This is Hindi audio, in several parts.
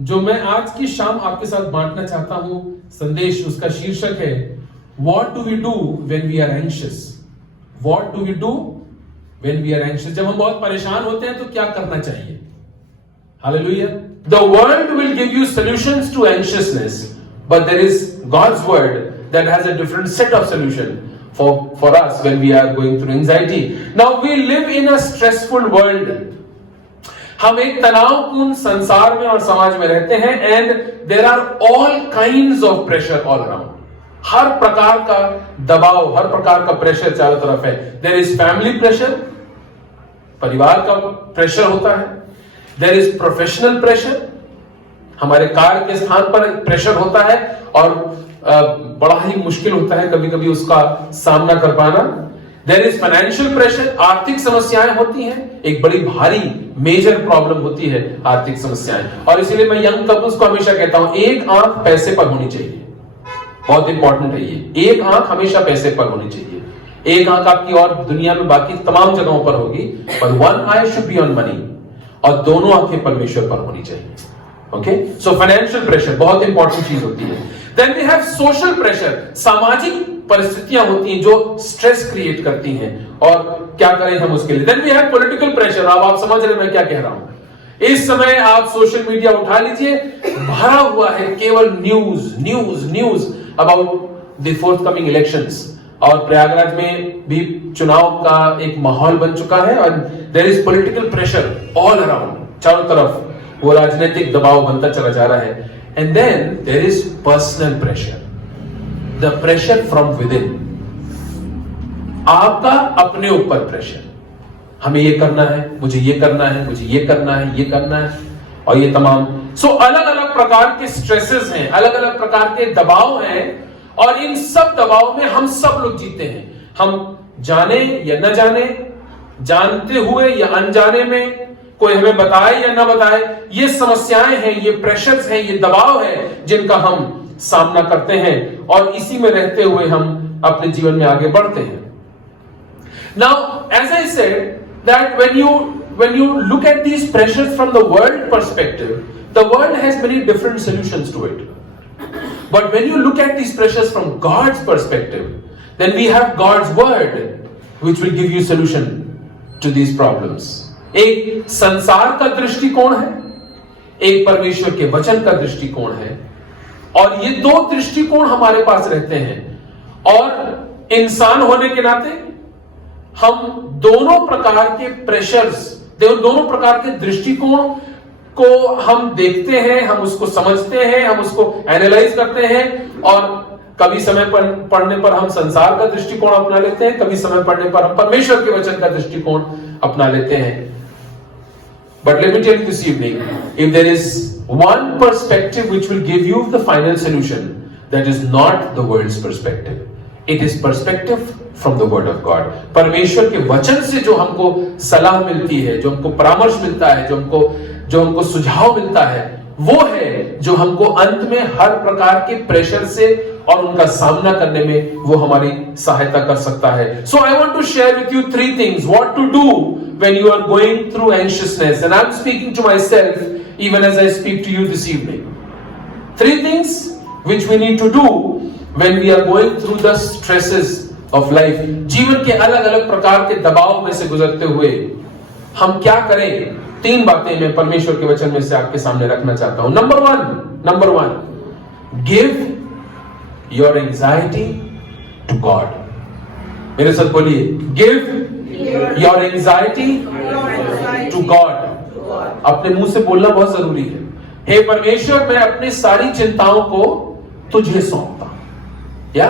जो मैं आज की शाम आपके साथ बांटना चाहता हूं संदेश, उसका शीर्षक है what do we do when we are anxious. What do we do when we are anxious. जब हम बहुत परेशान होते हैं तो क्या करना चाहिए। Hallelujah. The world will give you solutions to anxiousness, but there is God's word that has a different set of solution for us when we are going through anxiety. Now we live in a stressful world. हम एक तनावपूर्ण संसार में और समाज में रहते हैं, and there are all kinds of pressure all around. हर प्रकार का दबाव, हर प्रकार का प्रेशर चारों तरफ है. There is family pressure, परिवार का प्रेशर होता है. There is professional pressure, हमारे कार्य के स्थान पर प्रेशर होता है और बड़ा ही मुश्किल होता है कभी कभी उसका सामना कर पाना. देयर इज फाइनेंशियल प्रेशर, आर्थिक समस्याएं होती हैं, एक बड़ी भारी मेजर प्रॉब्लम होती है आर्थिक समस्याएं. और इसीलिए मैं यंग कपल्स को हमेशा कहता हूं एक आंख पैसे पर होनी चाहिए. बहुत इंपॉर्टेंट है ये. एक आंख हमेशा पैसे पर होनी चाहिए. एक आंख आपकी और दुनिया में बाकी तमाम जगहों पर होगी, पर one eye should be on money, और दोनों आंखें परमेश्वर पर होनी चाहिए. ओके, सो फाइनेंशियल प्रेशर बहुत इंपॉर्टेंट चीज होती है. Then we have social pressure, सामाजिक परिस्थितियां होती हैं जो स्ट्रेस क्रिएट करती हैं, और क्या करें हम उसके लिए. Then we have political pressure. अब आप समझ रहे हैं मैं क्या कह रहा हूं. इस समय आप सोशल मीडिया उठा लीजिए, भरा हुआ है केवल news news news about the forthcoming elections. और प्रयागराज में भी चुनाव का एक माहौल बन चुका है, और there is political pressure all around. चारों तरफ वो राजनीतिक दबाव बनता चला जा रहा है. And then there is personal pressure, the pressure from within. आपका अपने ऊपर प्रेशर, हमें ये करना है, मुझे ये करना है, मुझे ये करना है, ये करना है, और ये तमाम. सो अलग अलग प्रकार के स्ट्रेसेस हैं, अलग अलग प्रकार के दबाव हैं, और इन सब दबाव में हम सब लोग जीते हैं. हम जाने या न जाने, जानते हुए या अनजाने में, कोई हमें बताए या ना बताए, ये समस्याएं हैं, ये प्रेशर्स हैं, ये दबाव है जिनका हम सामना करते हैं, और इसी में रहते हुए हम अपने जीवन में आगे बढ़ते हैं. Now as I said that when you look at these pressures from the world perspective, the world has many different solutions to it. But when you look at these pressures from God's perspective, then we have God's word which will give you solution to these problems. एक संसार का दृष्टिकोण है, एक परमेश्वर के वचन का दृष्टिकोण है, और ये दो दृष्टिकोण हमारे पास रहते हैं. और इंसान होने के नाते हम दोनों प्रकार के प्रेशर्स, दोनों प्रकार के दृष्टिकोण को हम देखते हैं, हम उसको समझते हैं, हम उसको एनालाइज करते हैं, और कभी समय पढ़ने पर हम संसार का दृष्टिकोण अपना लेते हैं, कभी समय पढ़ने पर हम परमेश्वर के वचन का दृष्टिकोण अपना लेते हैं. But let me tell you this evening, if there is one perspective which will give you the final solution, that is not the world's perspective. It is perspective from the word of God. परमेश्वर के वचन से जो हमको सलाह मिलती है, जो हमको परामर्श मिलता है, जो हमको सुझाव मिलता है, वो है जो हमको अंत में हर प्रकार के प्रेशर से और उनका सामना करने में वो हमारी सहायता कर सकता है. So I want to share with you three things what to do when you are going through anxiousness, and I'm speaking to myself even as I speak to you this evening. Three things which we need to do when we are going through the stresses of life. जीवन के अलग अलग प्रकार के दबाव में से गुजरते हुए हम क्या करें. तीन बातें मैं परमेश्वर के वचन में से आपके सामने रखना चाहता हूं. Number one, give your anxiety to God. मेरे साथ बोलिए, give your anxiety to God. अपने मुंह से बोलना बहुत जरूरी है. हे परमेश्वर, मैं अपनी सारी चिंताओं को तुझे सौंपता हूं. या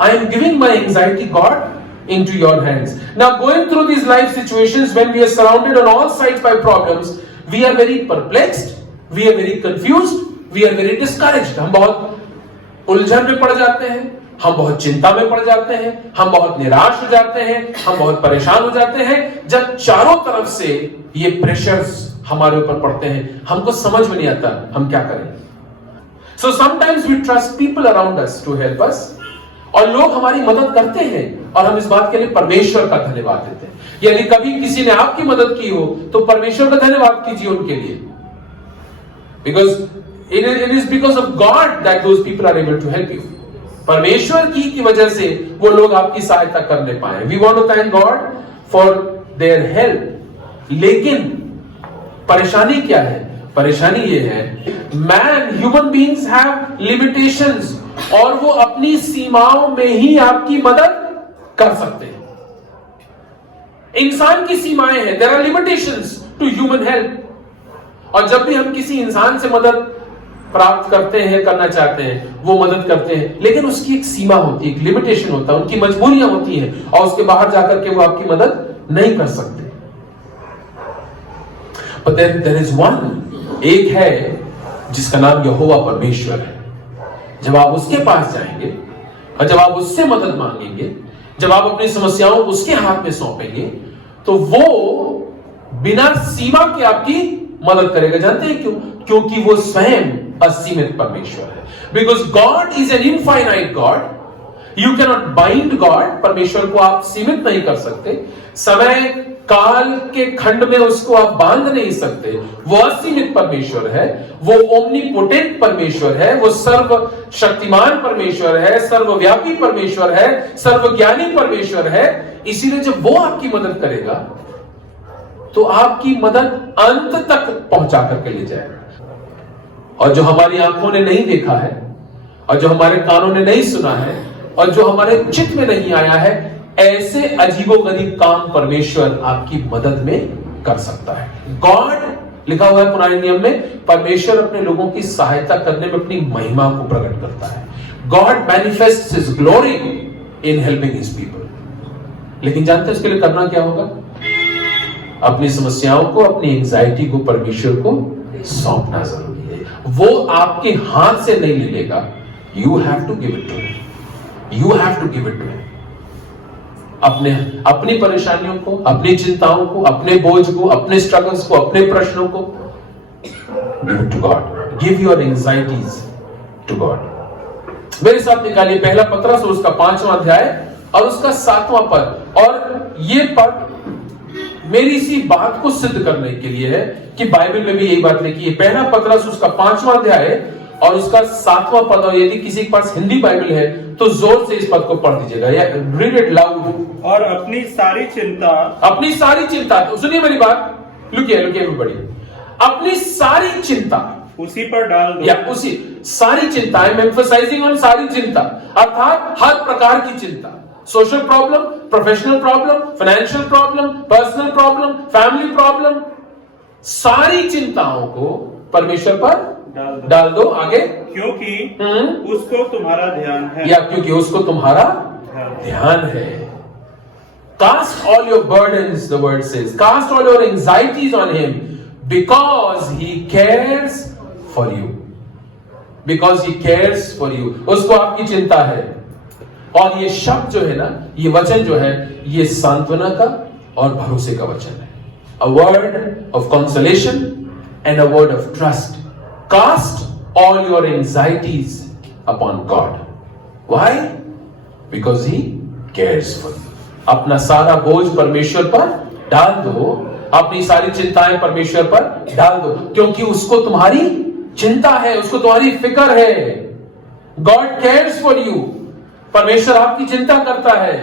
I am giving my anxiety God into your hands. Now going through these life situations when we are surrounded on all sides by problems, we are very perplexed, we are very confused, we are very discouraged. हम बहुत उलझन में पड़ जाते हैं, हम बहुत चिंता में पड़ जाते हैं, हम बहुत निराश हो जाते हैं, हम बहुत परेशान हो जाते हैं जब चारों तरफ से ये प्रेशर्स हमारे ऊपर पड़ते हैं. हमको समझ में नहीं आता हम क्या करें. So sometimes we trust people around us to help us, और लोग हमारी मदद करते हैं, और हम इस बात के लिए परमेश्वर का धन्यवाद देते हैं. यदि कभी किसी ने आपकी मदद की हो तो परमेश्वर का धन्यवाद कीजिए उनके लिए. Because it is because of God that those people are able to help you. परमेश्वर की वजह से वो लोग आपकी सहायता करने पाए. We want to thank God for their help. लेकिन परेशानी क्या है? परेशानी ये है, man, human beings have limitations, और वो अपनी सीमाओं में ही आपकी मदद कर सकते हैं. इंसान की सीमाएं हैं. There are limitations to human help. और जब भी हम किसी इंसान से मदद प्राप्त करते हैं, करना चाहते हैं, वो मदद करते हैं, लेकिन उसकी एक सीमा होती है, एक लिमिटेशन होता है, उनकी मजबूरियां होती हैं, और उसके बाहर जाकर के वो आपकी मदद नहीं कर सकते. But there is one, एक है जिसका नाम यहोवा परमेश्वर है. जब आप उसके पास जाएंगे और जब आप उससे मदद मांगेंगे, जब आप अपनी समस्याओं उसके हाथ में सौंपेंगे, तो वो बिना सीमा के आपकी मदद करेगा. जानते हैं क्यों? क्योंकि वो स्वयं असीमित परमेश्वर है. Because God is an infinite God. You can not bind God. परमेश्वर को आप सीमित नहीं कर सकते. समय काल के खंड में उसको आप बांध नहीं सकते. वो असीमित परमेश्वर है. वो ओमनीपोटेंट परमेश्वर है. वो सर्व शक्तिमान परमेश्वर है, सर्वव्यापी परमेश्वर है, सर्वज्ञानी परमेश्वर है. इसीलिए जब वो आपकी मदद करेगा तो आपकी मदद अंत तक पहुंचा करके ले जाएगा. और जो हमारी आंखों ने नहीं देखा है, और जो हमारे कानों ने नहीं सुना है, और जो हमारे चित्त में नहीं आया है, ऐसे अजीबोगरीब काम परमेश्वर आपकी मदद में कर सकता है. गॉड, लिखा हुआ है पुराने नियम में, परमेश्वर अपने लोगों की सहायता करने में अपनी महिमा को प्रकट करता है. God manifests his glory in helping his people. लेकिन जानते हैं उसके लिए करना क्या होगा? अपनी समस्याओं को, अपनी एंजाइटी को परमेश्वर को सौंपना जरूरी है. वो आपके हाथ से नहीं ले लेगा. You have to give it to him. You have to give it to him. अपनी परेशानियों को, अपनी चिंताओं को, अपने बोझ को, अपने स्ट्रगल्स को, अपने प्रश्नों को give it to God. Give your anxieties to God. मेरे साथ निकालिए पहला पत्रस उसका 5वां अध्याय और उसका 7वां पद. और ये पद मेरी इसी बात को सिद्ध करने के लिए है कि बाइबल में भी यही बात लिखी है. पहला पत्रस उसका 5वां अध्याय और उसका 7वां पद. और यदि किसी के पास हिंदी बाइबल है तो जोर से इस पद को पढ़ दीजिएगा. Read it loud. और अपनी सारी चिंता, तो सुनिए मेरी बात. लुकिए एवरीबॉडी. अपनी सारी चिंता उसी पर डाल दो. या उसी सारी चिंता, आई एम एम्फसाइजिंग ऑन सारी चिंता, अर्थात हर प्रकार की चिंता. Social problem, professional problem, financial problem, personal problem, family problem, सारी चिंताओं को परमेश्वर पर डाल दो. आगे, क्योंकि उसको तुम्हारा ध्यान है. या क्योंकि उसको तुम्हारा ध्यान है. Cast all your burdens, the word says. Cast all your anxieties on him because he cares for you. Because he cares for you. उसको आपकी चिंता है. और ये शब्द जो है ना, ये वचन जो है, ये सांत्वना का और भरोसे का वचन है. A word of consolation and a word of trust. Cast all your anxieties upon God. Why? Because he cares for you. अपना सारा बोझ परमेश्वर पर डाल दो. अपनी सारी चिंताएं परमेश्वर पर डाल दो, क्योंकि उसको तुम्हारी चिंता है, उसको तुम्हारी फिक्र है. God cares for you. परमेश्वर आपकी चिंता करता है.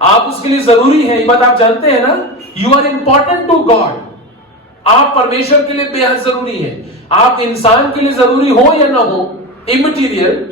आप उसके लिए जरूरी है. ये बात आप जानते हैं ना. You are important to God. आप परमेश्वर के लिए बेहद जरूरी है. आप इंसान के लिए जरूरी हो या ना हो, immaterial,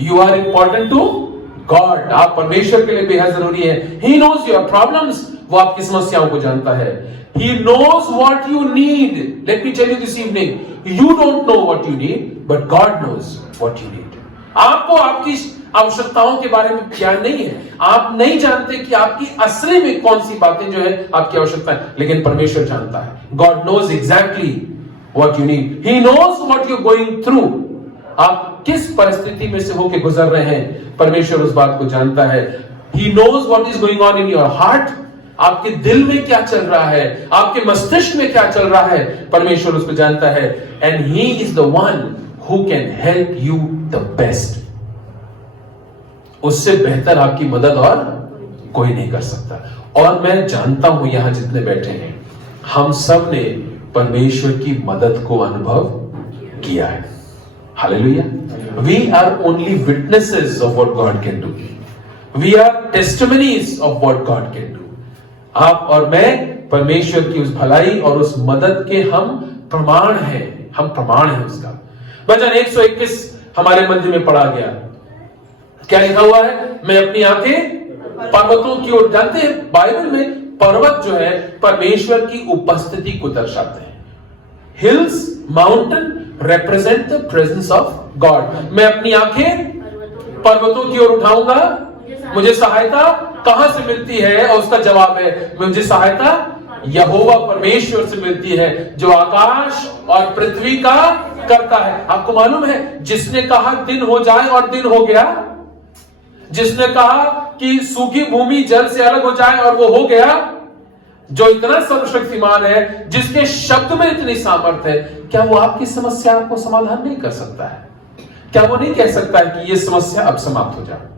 you are important to God. आप परमेश्वर के लिए बेहद जरूरी है. He knows your problems. वो आपकी समस्याओं को जानता है. He knows what you need. Let me tell you this evening, you don't know what you need, but God knows what you need. आपको आपकी आवश्यकताओं के बारे में ज्ञान नहीं है. आप नहीं जानते कि आपकी असली में कौन सी बातें जो है आपकी आवश्यकता है, लेकिन परमेश्वर जानता है. God knows exactly what you need. He knows what you going through. आप किस परिस्थिति में से होकर गुजर रहे हैं, परमेश्वर उस बात को जानता है. He knows what is going on in your heart. आपके दिल में क्या चल रहा है, आपके मस्तिष्क में क्या चल रहा है, परमेश्वर उसको जानता है. And he is the one who can help you the best. उससे बेहतर आपकी मदद और कोई नहीं कर सकता. और मैं जानता हूं यहां जितने बैठे हैं, हम सब ने परमेश्वर की मदद को अनुभव किया है। Hallelujah. We are only witnesses of what God can do. We are testimonies of what God can do. आप और मैं परमेश्वर की उस भलाई और उस मदद के हम प्रमाण हैं। हम प्रमाण हैं उसका। वचन 121 हमारे मंदिर में पढ़ा गया। क्या लिखा हुआ है? मैं अपनी आंखें पर्वतों की ओर। जानते हैं बाइबल में पर्वत जो है परमेश्वर की उपस्थिति को दर्शाते हैं। Hills, mountain represent the presence of God। मैं अपनी आंखें पर्वतों की ओर उठाऊंगा, मुझे सहायता कहां से मिलती है? और उसका जवाब है मुझे सहायता यहोवा परमेश्वर से मिलती है, जो आकाश और पृथ्वी का करता है। आपको मालूम है जिसने कहा दिन हो जाए और दिन हो गया, जिसने कहा कि सूखी भूमि जल से अलग हो जाए और वो हो गया, जो इतना सर्वशक्तिमान है, जिसके शब्द में इतनी सामर्थ है, क्या वो आपकी समस्या को समाधान नहीं कर सकता है? क्या वो नहीं कह सकता है कि ये समस्या अब समाप्त हो जाए?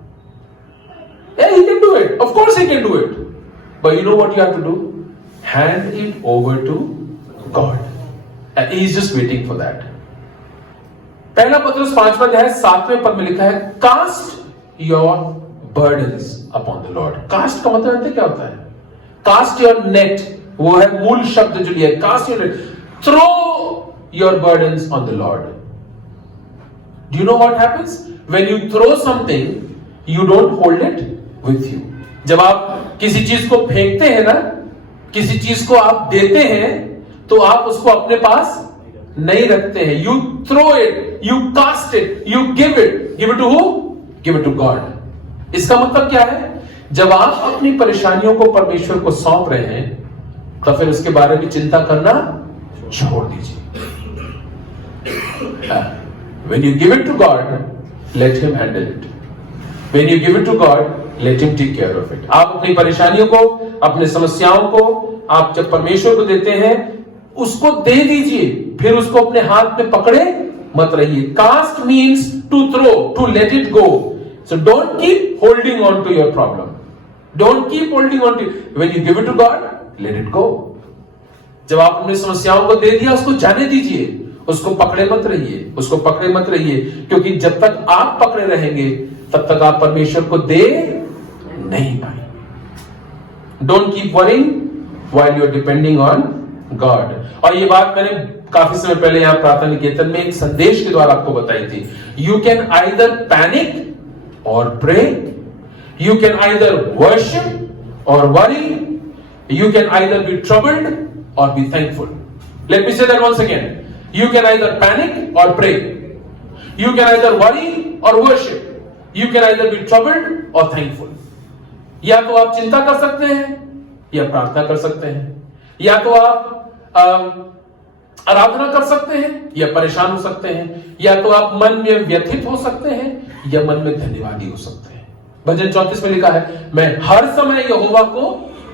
Yeah, he can do it. Of course he can do it. But you know what you have to do? Hand it over to God. And he is just waiting for that. पहला पत्रस 5वां अध्याय 7वें पद में लिखा है, Cast your burdens upon the Lord. Cast का मतलब जानते क्या होता है? Cast your net, वो है मूल शब्द जो लिया है। Cast your net. Throw your burdens on the Lord. Do you know what happens? When you throw something, you don't hold it with you. जब आप किसी चीज को फेंकते हैं ना, किसी चीज को आप देते हैं, तो आप उसको अपने पास नहीं रखते हैं। You throw it, you cast it, you give it. Give it to who? Give it to God. इसका मतलब क्या है? जब आप अपनी परेशानियों को परमेश्वर को सौंप रहे हैं, तो फिर उसके बारे में चिंता करना छोड़ दीजिए। When you give it to God, let Him handle it. When you give it to God, let Him take care of it. आप अपनी परेशानियों को, अपनी समस्याओं को, आप जब परमेश्वर को देते हैं, उसको दे दीजिए, फिर उसको अपने हाथ में पकड़े मत रहिए। Cast means to throw, to let it go. So don't keep holding on to your problem. Don't keep holding on to it. When you give it to God, let it go. जब आप अपनी समस्याओं को दे दिया, उसको जाने दीजिए, उसको पकड़े मत रहिए, उसको पकड़े मत रहिए, क्योंकि जब तक आप पकड़े रहेंगे तब तक आप परमेश्वर को दे नहीं पाएंगे। Don't keep worrying while you are depending on God. और ये बात मैंने काफी समय पहले यहां प्रार्थना निकेतन में एक संदेश के द्वारा आपको बताई थी। You can either panic or pray. You can either worship or worry. You can either be troubled or be thankful. Let me say that once again. You can either panic or pray. You can either worry or worship. You can either be troubled or thankful. या तो आप चिंता कर सकते हैं या प्रार्थना कर सकते हैं, या तो आप आराधना कर सकते हैं या परेशान हो सकते हैं, या तो आप मन में व्यथित हो सकते हैं या मन में धन्यवादी हो सकते हैं। भजन 34 में लिखा है, मैं हर समय यहोवा को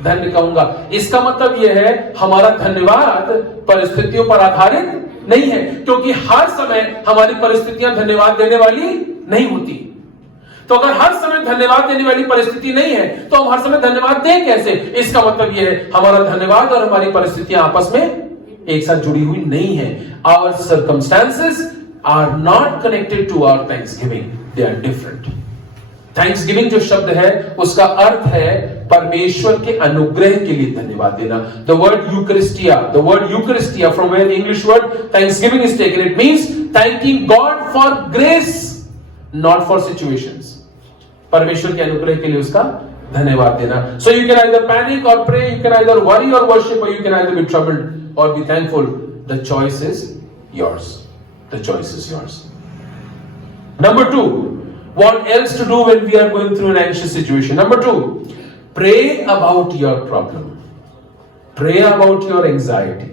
धन्य कहूंगा। इसका मतलब यह है हमारा धन्यवाद परिस्थितियों पर आधारित नहीं है, क्योंकि हर समय हमारी परिस्थितियां धन्यवाद देने वाली नहीं होती। तो अगर हर समय धन्यवाद देने वाली परिस्थिति नहीं है, तो हम हर समय धन्यवाद दें कैसे? इसका मतलब यह है हमारा धन्यवाद और हमारी परिस्थितियां आपस में एक साथ जुड़ी हुई नहीं है। Our circumstances are not connected to our thanksgiving. They are different. Thanksgiving जो शब्द है उसका अर्थ है परमेश्वर के अनुग्रह के लिए धन्यवाद देना। The word Eucharistia, from where the English word thanksgiving is taken, it means thanking God for grace, not for situations. परमेश्वर के अनुग्रह के लिए उसका धन्यवाद देना। So you can either panic or pray, you can either worry or worship, or you can either be troubled or be thankful. The choice is yours. The choice is yours. Number 2, what else to do when we are going through an anxious situation? Number 2, pray about your problem. Pray about your anxiety.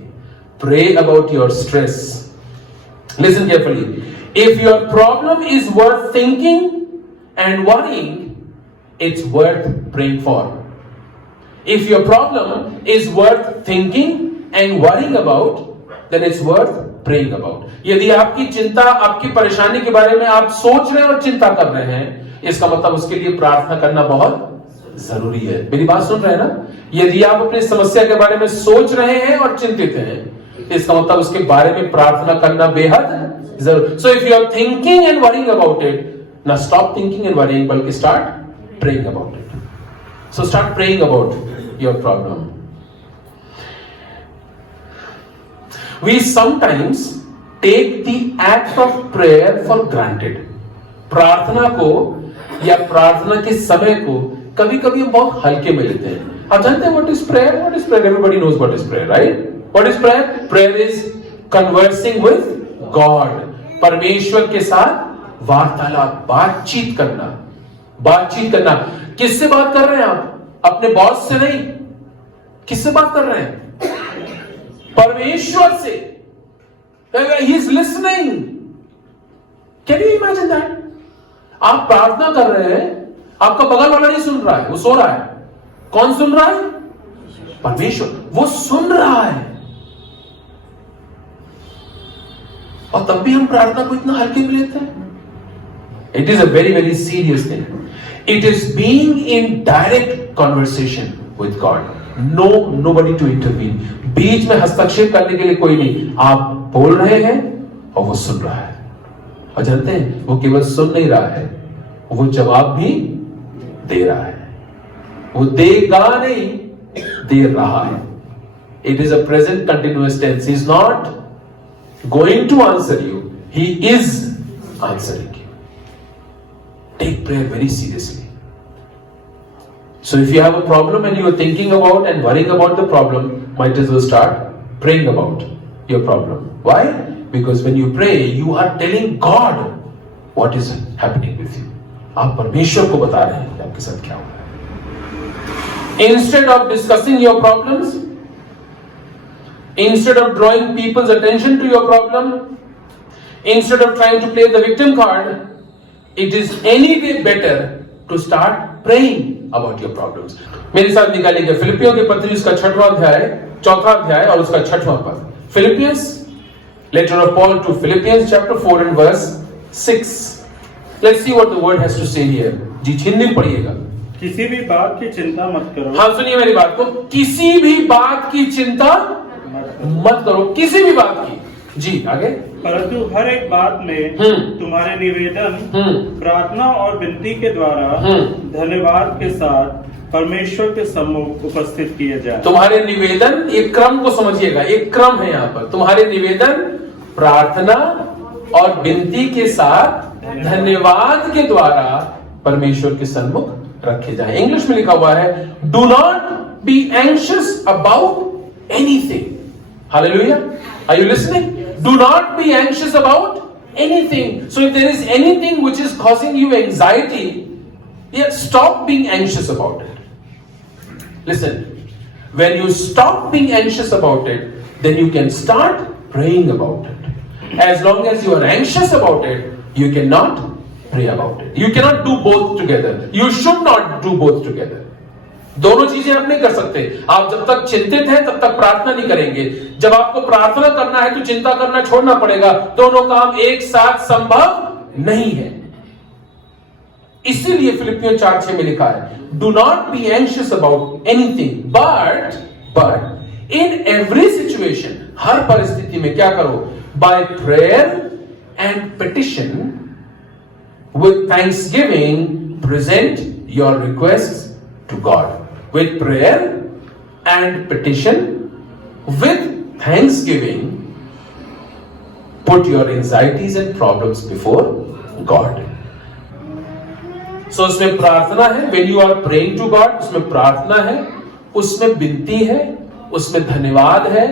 Pray about your stress. Listen carefully. If your problem is worth thinking and worrying, it's worth praying for. If your problem is worth thinking and worrying about, then it's worth praying about. यदि आपकी चिंता, आपकी परेशानी के बारे में आप सोच रहे हैं और चिंता कर रहे हैं, इसका मतलब उसके लिए प्रार्थना करना बहुत जरूरी है। मेरी बात सुन रहे हैं ना? यदि आप अपनी समस्या के बारे में सोच रहे हैं और चिंतित हैं, इसका मतलब उसके बारे में प्रार्थना करना बेहद जरूर। So if you are thinking and worrying about it, ना स्टॉप थिंकिंग एंड वरिंग, बल्कि start praying about it. So start praying about your problem. We sometimes take the act of prayer for granted. प्रार्थना को या प्रार्थना के समय को कभी कभी हम बहुत हल्के में लेते हैं। आप जानते हैं what is prayer? What is prayer? Everybody knows what is prayer, right? What is prayer? Prayer is conversing with God, परमेश्वर के साथ वार्तालाप, बातचीत करना। बातचीत करना किससे बात कर रहे हैं आप? अपने बॉस से नहीं। किससे बात कर रहे हैं? परमेश्वर से। He is listening. Can you imagine that? आप प्रार्थना कर रहे हैं, आपका बगल वाला नहीं सुन रहा है, वो सो रहा है। कौन सुन रहा है? परमेश्वर। वो सुन रहा है, और तब भी हम प्रार्थना को इतना हल्के में लेते हैं। It is a very very serious thing. It is being in direct conversation with God. Nobody to intervene. बीच में हस्तक्षेप करने के लिए कोई नहीं। आप बोल रहे हैं और वो सुन रहा है। और जानते हैं, वो केवल सुन नहीं रहा है, वो जवाब भी दे रहा है। वो देगा नहीं, दे रहा है। It is a present continuous tense. He is not going to answer you, he is answering you. Take prayer very seriously. So if you have a problem and you are thinking about and worrying about the problem, might as well start praying about your problem. Why? Because when you pray, you are telling God what is happening with you. आप परमेश्वर को बता रहे हैं आपके साथ क्या हो रहा है. Instead of discussing your problems, instead of drawing people's attention to your problem, instead of trying to play the victim card, it is any day better to start praying about your problems. मेरे साथ निकालिएगा फिलिपियों के पत्री उसका 6वां अध्याय, 4वां अध्याय और उसका 6वां पद. Philippians, letter of Paul to Philippians chapter 4 and verse 6. Let's see what the word has to say here. जी हिंदी पढ़िएगा. किसी भी बात की चिंता मत करो. हाँ सुनिए मेरी बात को. किसी भी बात की चिंता मत करो. किसी भी बात की. जी आगे. परंतु हर एक बात में तुम्हारे निवेदन, प्रार्थना और विनती के द्वारा धन्यवाद के साथ परमेश्वर के सम्मुख उपस्थित किए जाए. तुम्हारे निवेदन, एक क्रम को समझिएगा, एक क्रम है यहाँ पर. तुम्हारे निवेदन, प्रार्थना और विनती के साथ धन्यवाद के द्वारा परमेश्वर के सम्मुख रखे जाए. इंग्लिश में लिखा हुआ है, do not be anxious about anything. Hallelujah. Are you listening? Do not be anxious about anything. So if there is anything which is causing you anxiety, stop being anxious about it. Listen, when you stop being anxious about it, then you can start praying about it. As long as you are anxious about it, you cannot pray about it. You cannot do both together. You should not do both together. दोनों चीजें आप नहीं कर सकते. आप जब तक चिंतित हैं तब तक प्रार्थना नहीं करेंगे. जब आपको प्रार्थना करना है तो चिंता करना छोड़ना पड़ेगा. दोनों काम एक साथ संभव नहीं है. इसीलिए फिलिपियों 4:6 में लिखा है, do not be anxious about anything but in every situation, हर परिस्थिति में क्या करो, by prayer and petition with thanksgiving present your request to God. With prayer and petition, with thanksgiving, put your anxieties and problems before God. So उसमें प्रार्थना है. When you are praying to God, उसमें प्रार्थना है, उसमें विनती है, उसमें धन्यवाद है,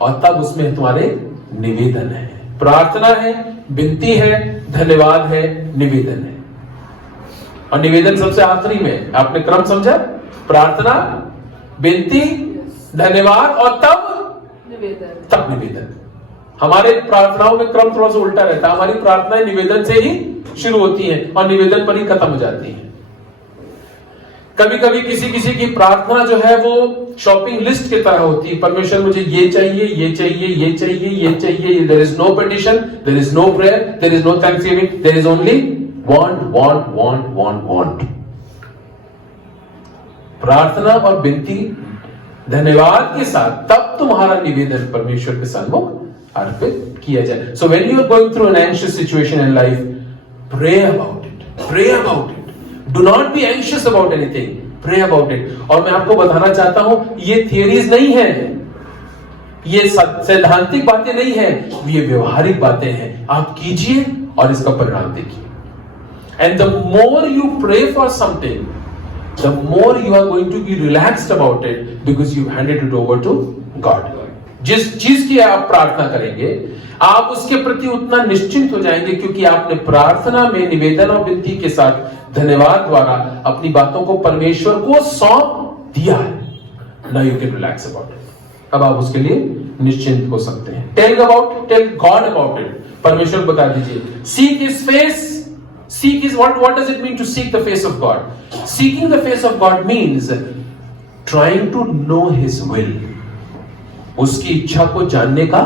और तब उसमें तुम्हारे निवेदन है. प्रार्थना है, विनती है, धन्यवाद है, निवेदन है. और निवेदन सबसे आखिरी में. आपने क्रम समझा? प्रार्थना, विनती, धन्यवाद और तब निवेदन. हमारे प्रार्थनाओं में क्रम थोड़ा सा उल्टा रहता है. हमारी प्रार्थनाएं निवेदन से ही शुरू होती हैं और निवेदन पर ही खत्म हो जाती हैं. कभी कभी किसी की प्रार्थना जो है वो शॉपिंग लिस्ट की तरह होती है. परमेश्वर मुझे ये चाहिए, ये चाहिए, ये चाहिए, ये चाहिए. There is no petition, there is no prayer, there is no thanksgiving, there is only want. प्रार्थना और विनती धन्यवाद के साथ तब तुम्हारा निवेदन परमेश्वर के सन्मुख अर्पित किया जाए. So when you are going through an anxious situation in life, pray about it. Pray about it. Do not be anxious about anything. Pray about it. और मैं आपको बताना चाहता हूं, ये थियरीज नहीं है, ये सैद्धांतिक बातें नहीं है, ये व्यवहारिक बातें हैं. आप कीजिए और इसका परिणाम देखिए. And the more you pray for something, the more you are going to be relaxed about it because you handed it over to God. जिस चीज की आप प्रार्थना करेंगे, आप उसके प्रति उतना निश्चिंत हो जाएंगे क्योंकि आपने प्रार्थना में निवेदन और विनती के साथ धन्यवाद द्वारा अपनी बातों को परमेश्वर को सौंप दिया है. Now you can relax about it. अब आप उसके लिए निश्चिंत हो सकते हैं. Tell God about it. परमेश्वर बता दीजिए. Seek His face. Seek His what does it mean to seek the face of God? Seeking the face of God means trying to know His will. उसकी इच्छा को जानने का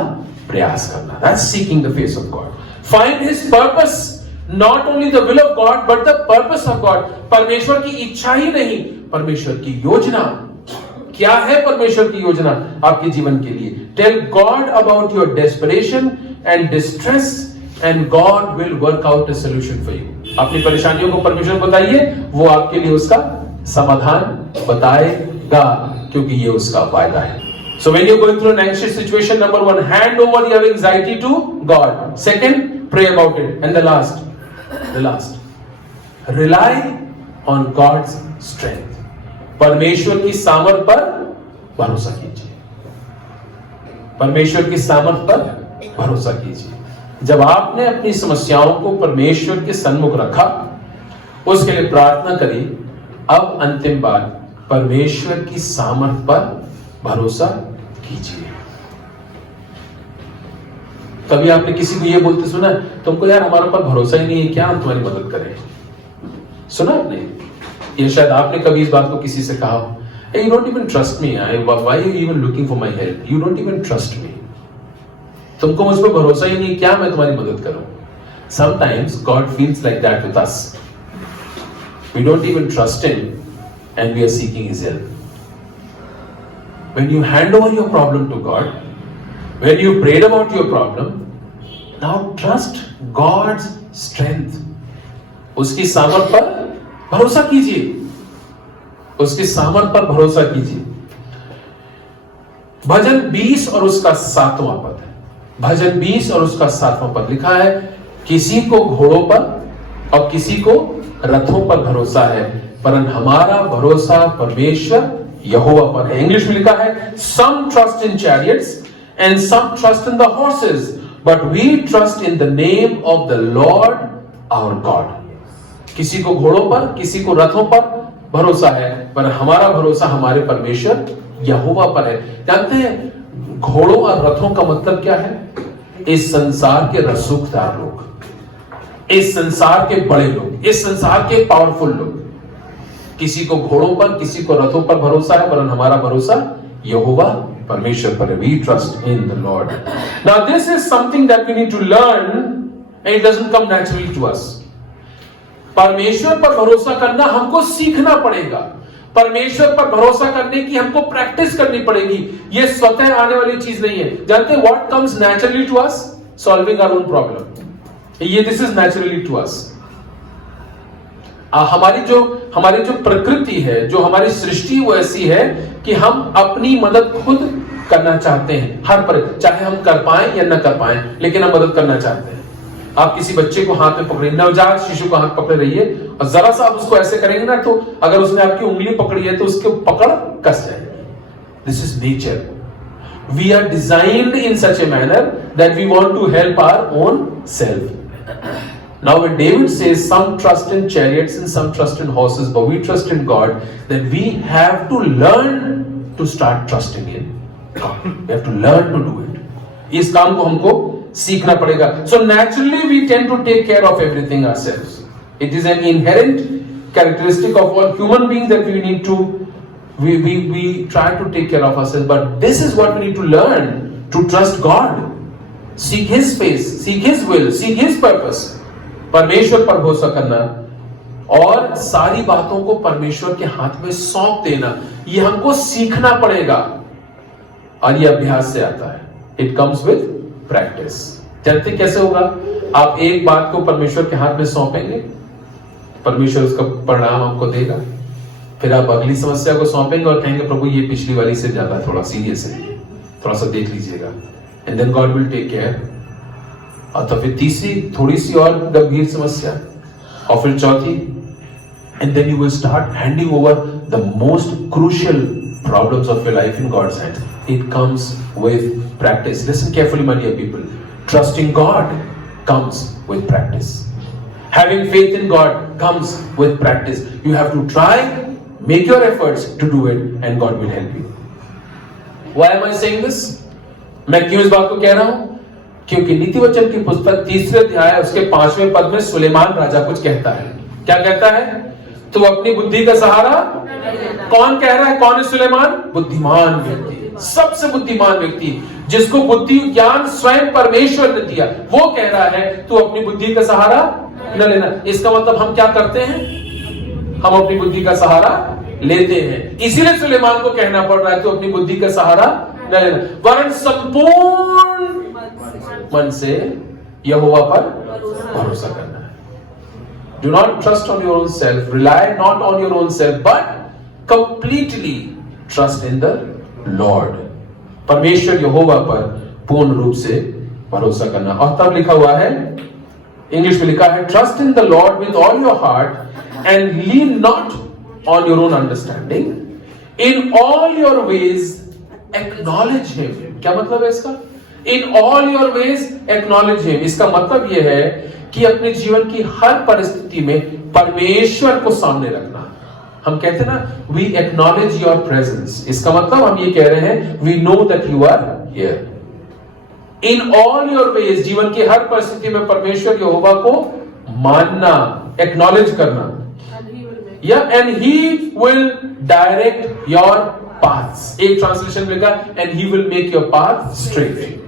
प्रयास करना. That's seeking the face of God. Find His purpose, not only the will of God, but the purpose of God. परमेश्वर की इच्छा ही नहीं, परमेश्वर की योजना. क्या है परमेश्वर की योजना आपके जीवन के लिए? Tell God about your desperation and distress, and God will work out a solution for you. अपनी परेशानियों को परमेश्वर बताइए, वो आपके लिए उसका समाधान बताएगा, क्योंकि ये उसका वायदा है. So when you're going through an anxious situation, number one, hand over your anxiety to God. Second, pray about it. And the last, rely on God's strength. परमेश्वर की सामर्थ पर भरोसा कीजिए. परमेश्वर की सामर्थ पर भरोसा कीजिए. जब आपने अपनी समस्याओं को परमेश्वर के सन्मुख रखा, उसके लिए प्रार्थना करी, अब अंतिम बात, परमेश्वर की सामर्थ पर भरोसा कीजिए. कभी आपने किसी को यह बोलते सुना, तुमको यार हमारे पर भरोसा ही नहीं है, क्या हम तुम्हारी मदद करें? सुना आपने? या शायद आपने कभी इस बात को किसी से कहा, you don't even trust me, why are you even looking for my help? You don't even trust me. तुमको मुझ पर भरोसा ही नहीं, क्या मैं तुम्हारी मदद करूं? Sometimes God feels like that with us. We don't even trust Him and we are seeking His help. When you hand over your problem to God, when you prayed about your problem, now trust God's strength. उसकी सामर्थ पर भरोसा कीजिए. उसकी सामर्थ पर भरोसा कीजिए. भजन 20 और उसका 7वां पद है. भजन 20 और उसका 7वां पद लिखा है, किसी को घोड़ों पर और किसी को रथों पर भरोसा है, परंतु हमारा भरोसा परमेश्वर यहोवा पर है. इंग्लिश में लिखा है, some trust in chariots and some trust in the horses, but we trust in the name of the Lord our God. किसी को घोड़ों पर, किसी को रथों पर भरोसा है, पर हमारा भरोसा हमारे परमेश्वर यहोवा पर है. जानते हैं घोड़ों और रथों का मतलब क्या है? इस संसार के रसूखदार लोग, इस संसार के बड़े लोग, इस संसार के पावरफुल लोग. किसी को घोड़ों पर, किसी को रथों पर भरोसा है, परंतु हमारा भरोसा यहोवा परमेश्वर पर है. We trust in the Lord. Now this is something that we need to learn and it doesn't come naturally to us. परमेश्वर पर भरोसा करना हमको सीखना पड़ेगा. परमेश्वर पर भरोसा करने की हमको प्रैक्टिस करनी पड़ेगी. ये स्वतः आने वाली चीज नहीं है. जानते हैं what comes naturally to us? Solving our own problem. ये this is naturally to us. हमारी जो प्रकृति है, जो हमारी सृष्टि वो ऐसी है कि हम अपनी मदद खुद करना चाहते हैं. हर पर, चाहे हम कर पाएं या न कर पाएं, लेकिन हम मदद करना चाहते हैं. आप किसी बच्चे को हाथ में पकड़े, नवजात शिशु को हाथ पकड़े रहिए और जरा सा आप उसको ऐसे करेंगे ना, तो अगर उसने आपकी उंगली पकड़ी है तो उसके पकड़ कस जाएगी. This is nature. We are designed in such a manner that we want to help our own self. Now when David says some trust in chariots and some trust in horses, but we trust in God, then we have to learn to start trusting in God. We have to learn to do it. इस काम को हमको सीखना पड़ेगा. So naturally we tend to take care of everything ourselves. It is an inherent characteristic of all human beings that we need to, we try to take care of ourselves. But this is what we need to learn, to trust God. Seek His face, seek His will, seek His purpose. परमेश्वर पर भरोसा करना और सारी बातों को परमेश्वर के हाथ में सौंप देना. ये हमको सीखना पड़ेगा और ये अभ्यास से आता है. It comes with practice. जानते कैसे होगा? आप एक बात को परमेश्वर के हाथ में सौंपेंगे, परमेश्वर उसका परिणाम आपको देगा. फिर आप अगली समस्या को सौंपेंगे और कहेंगे प्रभु ये पिछली वाली से ज्यादा थोड़ा सीरियस है, थोड़ा सा देख लीजिएगा. And then God will take care. और तो फिर तीसरी थोड़ी सी और गंभीर समस्या, और फिर चौथी. And then you will start handing over the most crucial problems of your life in God's hands. It comes with practice. Listen carefully, my dear people. Trusting God comes with practice. Having faith in God comes with practice. You have to try, make your efforts to do it, and God will help you. Why am I saying this? मैं क्यों इस बात को कह रहा हूं? क्योंकि नीति वचन की पुस्तक 3 अध्याय उसके 5वें पद में सुलेमान राजा कुछ कहता है. क्या कहता है? तू अपनी बुद्धि का सहारा. कौन कह रहा है? कौन है सुलेमान? बुद्धिमान व्यक्ति, सबसे बुद्धिमान व्यक्ति, जिसको बुद्धि ज्ञान स्वयं परमेश्वर ने दिया, वो कह रहा है तू अपनी बुद्धि का सहारा न लेना. इसका मतलब हम क्या करते हैं? हम अपनी बुद्धि का सहारा लेते हैं. इसीलिए सुलेमान को कहना पड़ रहा है तू अपनी बुद्धि का सहारा न लेना, वरन संपूर्ण मन से यहोवा पर भरोसा करना है. Do not trust on your own self, rely not on your own self, but completely trust in the Lord. परमेश्वर यहोवा पर पूर्ण रूप से भरोसा करना. और तब लिखा हुआ है, इंग्लिश में लिखा है, trust in the Lord with all your heart and lean not on your own understanding. In all your ways acknowledge him. क्या मतलब है इसका? In all your ways acknowledge him. इसका मतलब यह है कि अपने जीवन की हर परिस्थिति में परमेश्वर को सामने रखना. हम कहते हैं ना, we acknowledge your presence. इसका मतलब हम ये कह रहे हैं, we know that you are here. In all your ways, जीवन की हर परिस्थिति में परमेश्वर यहोवा को मानना, acknowledge करना. Yeah, and he will direct your paths. एक ट्रांसलेशन में लिखा, and he will make your path straight.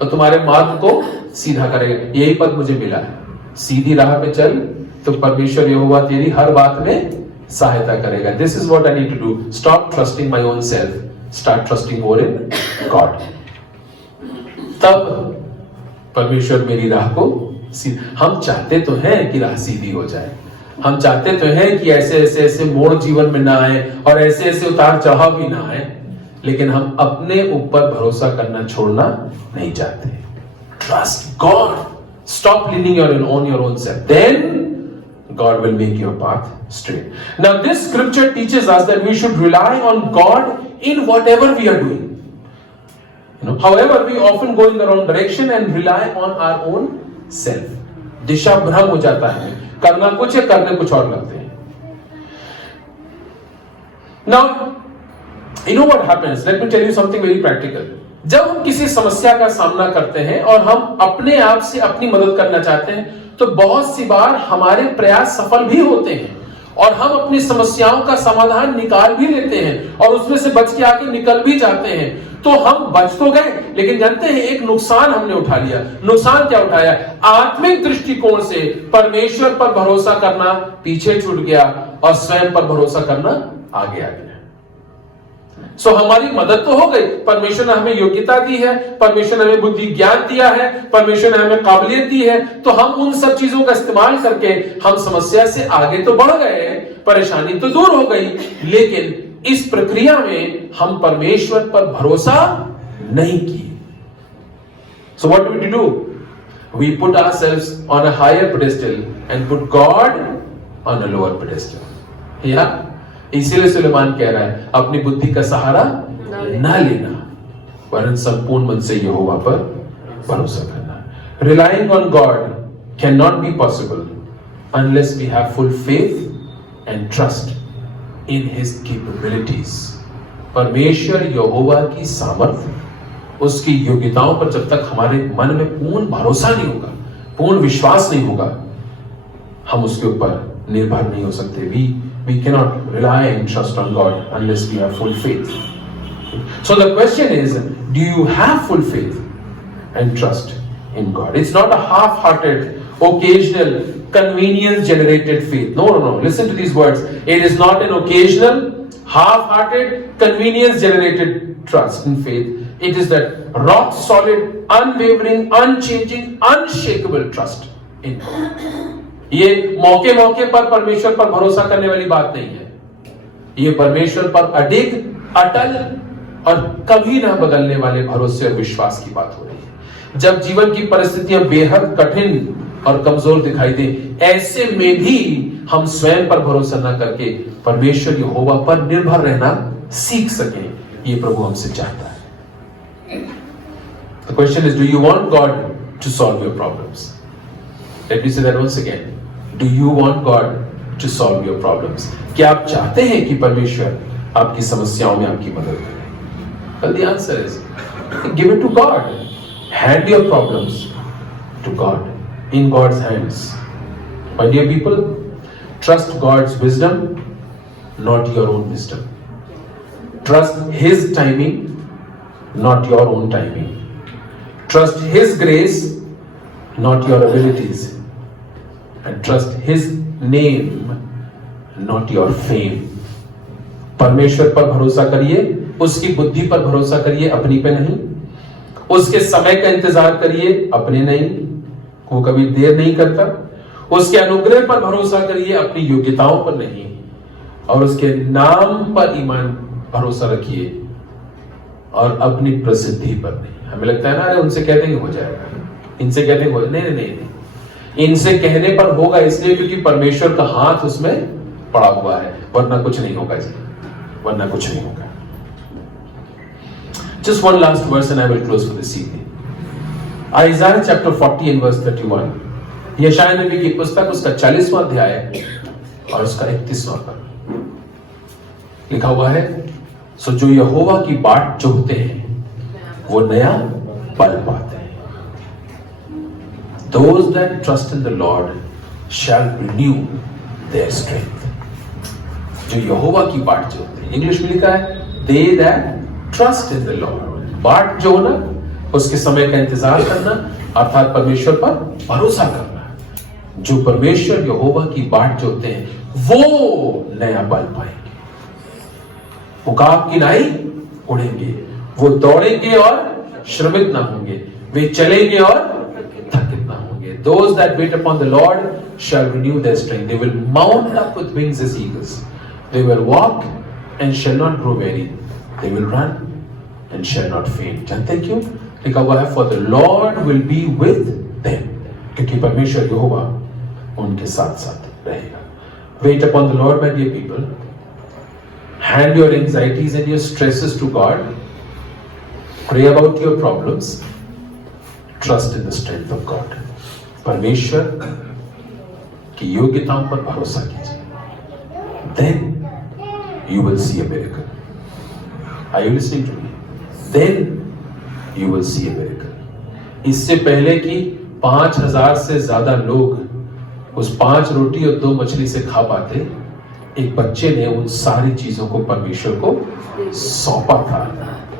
तो तुम्हारे मार्ग को सीधा करेगा. यही पद मुझे मिला है. सीधी राह पे चल तो परमेश्वर यहोवा तेरी हर बात में सहायता करेगा. This is what I need to do. Stop trusting my own self, start trusting more in God. तब परमेश्वर मेरी राह को हम चाहते तो हैं कि राह सीधी हो जाए, हम चाहते तो हैं कि ऐसे मोड़ जीवन में ना आए और ऐसे उतार चढ़ाव भी ना आए, लेकिन हम अपने ऊपर भरोसा करना छोड़ना नहीं चाहते. Trust God. Stop leaning on your own self. Then God will make your path straight. Now this scripture teaches us that we should rely on God in whatever we are doing. However, we often go in the wrong direction and rely on our own self. दिशा भ्रम हो जाता है. करना कुछ है, करने कुछ और लगते हैं. Now, you know what happens? Let me tell you something very practical. जब हम किसी समस्या का सामना करते हैं और हम अपने आप से अपनी मदद करना चाहते हैं, तो बहुत सी बार हमारे प्रयास सफल भी होते हैं और हम अपनी समस्याओं का समाधान निकाल भी लेते हैं और उसमें से बच के आके निकल भी जाते हैं. तो हम बच तो गए, लेकिन जानते हैं एक नुकसान हमने उठा लिया. नुकसान क्या उठाया? आत्मिक दृष्टिकोण से परमेश्वर पर भरोसा करना पीछे छूट गया और स्वयं पर भरोसा करना आगे आ गया. सो हमारी मदद तो हो गई, परमेश्वर ने हमें योग्यता दी है, परमेश्वर ने हमें बुद्धि ज्ञान दिया है, परमेश्वर ने हमें काबिलियत दी है, तो हम उन सब चीजों का इस्तेमाल करके हम समस्या से आगे तो बढ़ गए, परेशानी तो दूर हो गई, लेकिन इस प्रक्रिया में हम परमेश्वर पर भरोसा नहीं किए. So what do we do? We put ourselves on a higher pedestal and put God on a lower pedestal. या इसीलिए सुलेमान कह रहा है अपनी बुद्धि का सहारा ना लेना, वरन संपूर्ण मन से यहोवा पर भरोसा करना. Relying on God cannot be possible unless we have full faith and trust in His capabilities. परमेश्वर यहोवा की सामर्थ्य, उसकी योग्यताओं पर जब तक हमारे मन में पूर्ण भरोसा नहीं होगा, पूर्ण विश्वास नहीं होगा, हम उसके ऊपर निर्भर नहीं हो सकते. We cannot rely and trust on God unless we have full faith. So the question is, do you have full faith and trust in God? It's not a half-hearted, occasional, convenience-generated faith. No. Listen to these words. It is not an occasional, half-hearted, convenience-generated trust and faith. It is that rock-solid, unwavering, unchanging, unshakable trust in God. ये मौके मौके पर परमेश्वर पर भरोसा करने वाली बात नहीं है. ये परमेश्वर पर अडिग, अटल और कभी ना बदलने वाले भरोसे और विश्वास की बात हो रही है. जब जीवन की परिस्थितियां बेहद कठिन और कमजोर दिखाई दे, ऐसे में भी हम स्वयं पर भरोसा न करके परमेश्वर यहोवा पर निर्भर रहना सीख सकें. ये प्रभु हमसे चाहता है. The question is, do you want God to solve your problems? Let me say that once again. Do you want God to solve your problems? क्या आप चाहते हैं कि परमेश्वर आपकी समस्याओं में आपकी मदद करे? Well, the answer is, give it to God. Hand your problems to God, in God's hands. My dear people, trust God's wisdom, not your own wisdom. Trust His timing, not your own timing. Trust His grace, not your abilities. And trust His name, not your fame. परमेश्वर पर भरोसा करिए, उसकी बुद्धि पर भरोसा करिए, अपनी पे नहीं. उसके समय का इंतजार करिए, अपने नहीं. वो कभी देर नहीं करता. उसके अनुग्रह पर भरोसा करिए, अपनी योग्यताओं पर नहीं. और उसके नाम पर ईमान भरोसा रखिए और अपनी प्रसिद्धि पर नहीं. हमें लगता है ना, अरे उनसे कह देंगे हो जाएगा, इनसे कह देंगे हो जाएगा. नहीं. इनसे कहने पर होगा इसलिए क्योंकि परमेश्वर का हाथ उसमें पड़ा हुआ है, वरना कुछ नहीं होगा जी, वरना कुछ नहीं होगा. Just one last verse and I will close for this evening. Isaiah chapter 40 and verse 31. यशायाह नबी की पुस्तक, उसका 40वां अध्याय और उसका 31वां पद लिखा हुआ है. सो जो यहोवा की बाट जोहते हैं वो नया बल पाते हैं. Those that trust in the Lord shall renew their strength. जो यहोवा की बाट जोहते हैं, इंग्लिश में लिखा है they that trust in the Lord. बाट जो होना, उसके समय का इंतजार करना, अर्थात परमेश्वर पर भरोसा करना. जो परमेश्वर यहोवा की बाट जोहते हैं वो नया बल पाएंगे. वो काब की नाई उड़ेंगे, वो दौड़ेंगे और श्रमित ना होंगे, वे चलेंगे और थकित ना होंगे. Those that wait upon the Lord shall renew their strength. They will mount up with wings as eagles. They will walk and shall not grow weary. They will run and shall not faint. जानते क्यों? लिखा हुआ है for the Lord will be with them. क्योंकि परमेश्वर यहोवा उनके साथ साथ रहेगा. Wait upon the Lord, my dear people. Hand your anxieties and your stresses to God. Pray about your problems. Trust in the strength of God. परमेश्वर की योग्यताओं पर भरोसा कीजिए. Then you will see a miracle. Are you listening to me? Then you will see a miracle. इससे पहले कि 5,000 से ज्यादा लोग उस 5 रोटी और 2 मछली से खा पाते, एक बच्चे ने उन सारी चीजों को परमेश्वर को सौंपा था.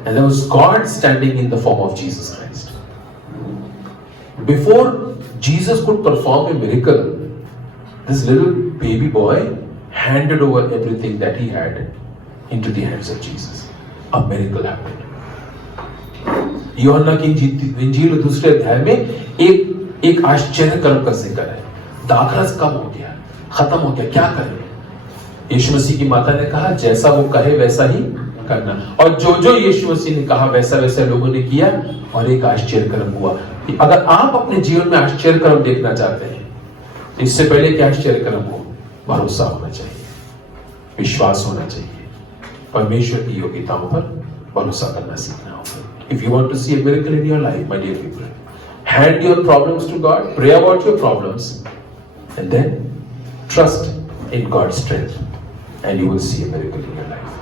And there was God standing in the form of Jesus Christ. Before Jesus could perform a miracle, this little baby boy handed over everything that he had into the hands of Jesus. A miracle happened. यूहन्ना की इंजील 2 अध्याय में एक आश्चर्य कर्म का जिक्र है. दाखरस कम हो गया, खत्म हो गया, क्या करें? यीशु मसीह की माता ने कहा जैसा वो कहे वैसा ही करना. और जो यीशु मसीह ने कहा वैसा वैसा लोगों ने किया और एक आश्चर्य कर्म हुआ. अगर आप अपने जीवन में आश्चर्य कर्म देखना चाहते हैं, इससे पहले कि आश्चर्य कर्म हो, भरोसा होना चाहिए, विश्वास होना चाहिए, परमेश्वर की योग्यताओं पर भरोसा करना सीखना होगा. If you want to see a miracle in your life, my dear people, hand your problems to God, pray about your problems, and then trust in God's strength, and you will see a miracle in your life.